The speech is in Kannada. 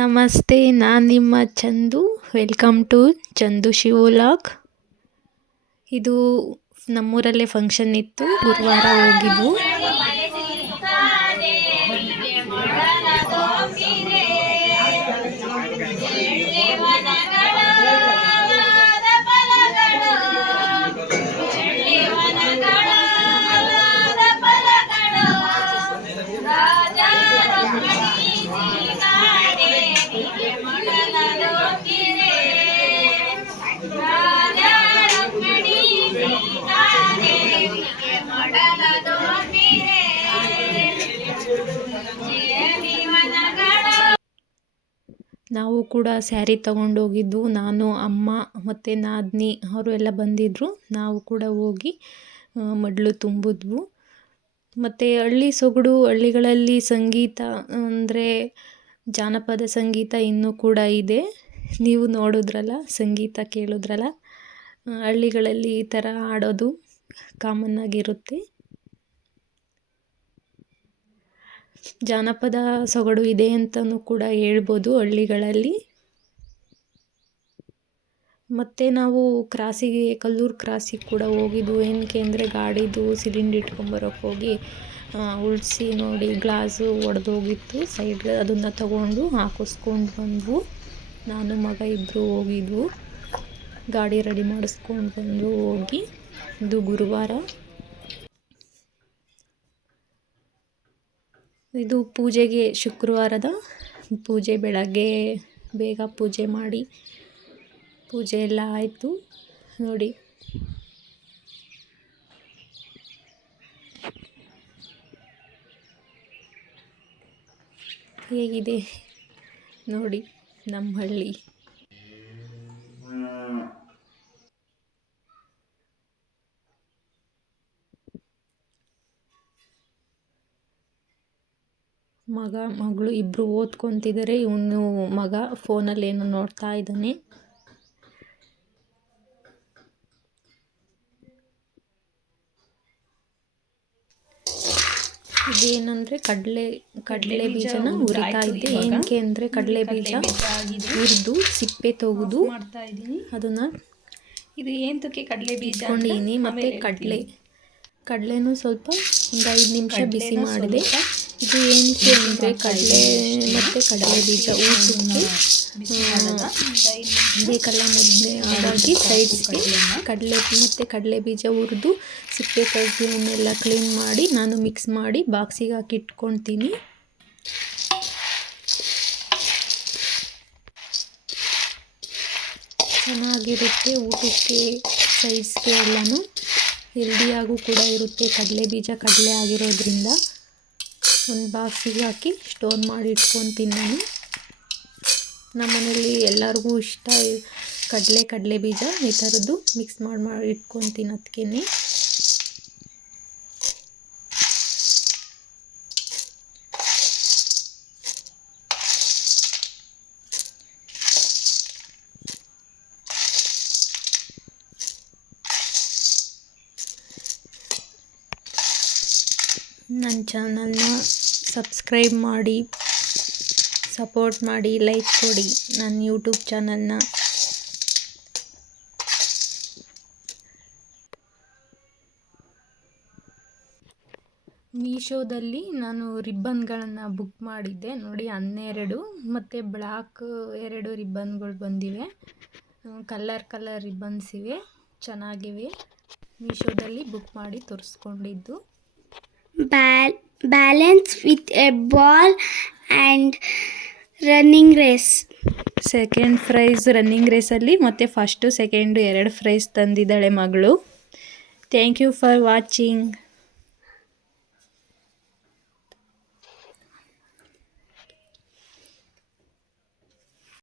ನಮಸ್ತೆ, ನಾನು ನಿಮ್ಮ ಚಂದು. ವೆಲ್ಕಮ್ ಟು ಚಂದು ಶಿವಲಾಗ್. ಇದು ನಮ್ಮೂರಲ್ಲೇ ಫಂಕ್ಷನ್ ಇತ್ತು, ಗುರುವಾರ ಹೋಗಿದ್ವು. ನಾವು ಕೂಡ ಸ್ಯಾರಿ ತಗೊಂಡೋಗಿದ್ವು. ನಾನು, ಅಮ್ಮ ಮತ್ತು ನಾದಿನಿ ಅವರು ಎಲ್ಲ ಬಂದಿದ್ದರು. ನಾವು ಕೂಡ ಹೋಗಿ ಮಡ್ಲು ತುಂಬಿದ್ವು. ಮತ್ತು ಹಳ್ಳಿ ಸೊಗಡು, ಹಳ್ಳಿಗಳಲ್ಲಿ ಸಂಗೀತ ಅಂದರೆ ಜಾನಪದ ಸಂಗೀತ ಇನ್ನೂ ಕೂಡ ಇದೆ. ನೀವು ನೋಡಿದ್ರಲ್ಲ, ಸಂಗೀತ ಕೇಳಿದ್ರಲ್ಲ. ಹಳ್ಳಿಗಳಲ್ಲಿ ಈ ಥರ ಆಡೋದು ಕಾಮನ್ ಆಗಿರುತ್ತೆ. ಜಾನಪದ ಸೊಗಡು ಇದೆ ಅಂತಲೂ ಕೂಡ ಹೇಳ್ಬೋದು ಹಳ್ಳಿಗಳಲ್ಲಿ. ಮತ್ತು ನಾವು ಕ್ರಾಸಿಗೆ, ಕಲ್ಲೂರು ಕ್ರಾಸಿಗೆ ಕೂಡ ಹೋಗಿದ್ವು. ಏನಕ್ಕೆ ಅಂದರೆ ಗಾಡಿದು ಸಿಲಿಂಡ್ರ್ ಇಟ್ಕೊಂಬರೋಕ್ಕೆ ಹೋಗಿ ಉಳಿಸಿ ನೋಡಿ ಗ್ಲಾಸು ಒಡೆದೋಗಿತ್ತು ಸೈಡ್ಗೆ. ಅದನ್ನು ತಗೊಂಡು ಹಾಕಿಸ್ಕೊಂಡು ಬಂದ್ವು. ನಾನು ಮಗ ಇಬ್ಬರು ಹೋಗಿದ್ವು. ಗಾಡಿ ರೆಡಿ ಮಾಡಿಸ್ಕೊಂಡು ಬಂದು ಹೋಗಿ. ಇದು ಗುರುವಾರ. ಇದು ಪೂಜೆಗೆ ಶುಕ್ರವಾರದ ಪೂಜೆ. ಬೆಳಗ್ಗೆ ಬೇಗ ಪೂಜೆ ಮಾಡಿ, ಪೂಜೆ ಎಲ್ಲ ಆಯಿತು ನೋಡಿ. ಹೇಗಿದೆ ನೋಡಿ ನಮ್ಮ ಹಳ್ಳಿ. ಮಗ ಮಗಳು ಇಬ್ಬರು ಓದ್ಕೊತಿದ್ದಾರೆ. ಇವನು ಮಗ ಫೋನಲ್ಲಿ ಏನೋ ನೋಡ್ತಾ ಇದ್ದಾನೆ. ಇದೇನಂದರೆ ಕಡಲೆ ಬೀಜನ ಹುರಿತಾ ಇದ್ದೆ. ಏನಕ್ಕೆ ಅಂದರೆ ಕಡಲೆ ಬೀಜ ಹುರಿದು ಸಿಪ್ಪೆ ತೆಗೆದು ಅದನ್ನು ಇದು ಏನಕ್ಕೆ ಕಡಲೆ ಬೀಜ ಇಟ್ಕೊಂಡಿದ್ದೀನಿ. ಮತ್ತು ಕಡಲೆನೂ ಸ್ವಲ್ಪ ಒಂದು 5 ನಿಮಿಷ ಬಿಸಿ ಮಾಡಿದೆ. ಇದು ಏನಕ್ಕೆ ಅಂದರೆ ಕಡಲೆ ಮತ್ತು ಕಡಲೆ ಬೀಜ ಊಟಕ್ಕೆ ಬೇಕಲ್ಲ, ಮುದ್ದೆ ಹಾಗಾಗಿ ಸೈಡ್ಸ್ಗೆ ಕಡಲೆ ಮತ್ತು ಕಡಲೆ ಬೀಜ ಹುರಿದು ಸಿಪ್ಪೆ ತೆಗೆದು ಇವನ್ನೆಲ್ಲ ಕ್ಲೀನ್ ಮಾಡಿ ನಾನು ಮಿಕ್ಸ್ ಮಾಡಿ ಬಾಕ್ಸಿಗೆ ಹಾಕಿ ಇಟ್ಕೊತೀನಿ. ಚೆನ್ನಾಗಿರುತ್ತೆ ಊಟಕ್ಕೆ, ಸೈಡ್ಸ್ಗೆ ಎಲ್ಲನೂ ಹೆಲ್ದಿಯಾಗೂ ಕೂಡ ಇರುತ್ತೆ. ಕಡಲೆ ಬೀಜ ಕಡಲೆ ಆಗಿರೋದ್ರಿಂದ ಒಂದು ಬಾಕ್ಸಿಗೆ ಹಾಕಿ ಸ್ಟೋರ್ ಮಾಡಿ ಇಟ್ಕೊತೀನಿ ನಾನು. ನಮ್ಮನೇಲಿ ಎಲ್ಲರಿಗೂ ಇಷ್ಟ ಕಡಲೆ ಬೀಜ. ಈ ಥರದ್ದು ಮಿಕ್ಸ್ ಮಾಡಿ ಇಟ್ಕೊತೀನಿ. ಅದಕ್ಕೆ ನನ್ನ ಚಾನಲ್ನ ಸಬ್ಸ್ಕ್ರೈಬ್ ಮಾಡಿ, ಸಪೋರ್ಟ್ ಮಾಡಿ, ಲೈಕ್ ಕೊಡಿ ನನ್ನ ಯೂಟ್ಯೂಬ್ ಚಾನಲ್ನ. ಮೀಶೋದಲ್ಲಿ ನಾನು ರಿಬ್ಬನ್ಗಳನ್ನು ಬುಕ್ ಮಾಡಿದ್ದೆ ನೋಡಿ. 12 ಮತ್ತು ಬ್ಲ್ಯಾಕ್ 2 ರಿಬ್ಬನ್ಗಳು ಬಂದಿವೆ. ಕಲರ್ ರಿಬ್ಬನ್ಸ್ ಇವೆ, ಚೆನ್ನಾಗಿವೆ. ಮೀಶೋದಲ್ಲಿ ಬುಕ್ ಮಾಡಿ ತರಿಸ್ಕೊಂಡಿದ್ದು. Balance with a ball and running race. Second prize running ರೇಸಲ್ಲಿ ಮತ್ತು ಫಸ್ಟು ಸೆಕೆಂಡು 2 ಪ್ರೈಸ್ ತಂದಿದ್ದಾಳೆ ಮಗಳು. Thank you for watching.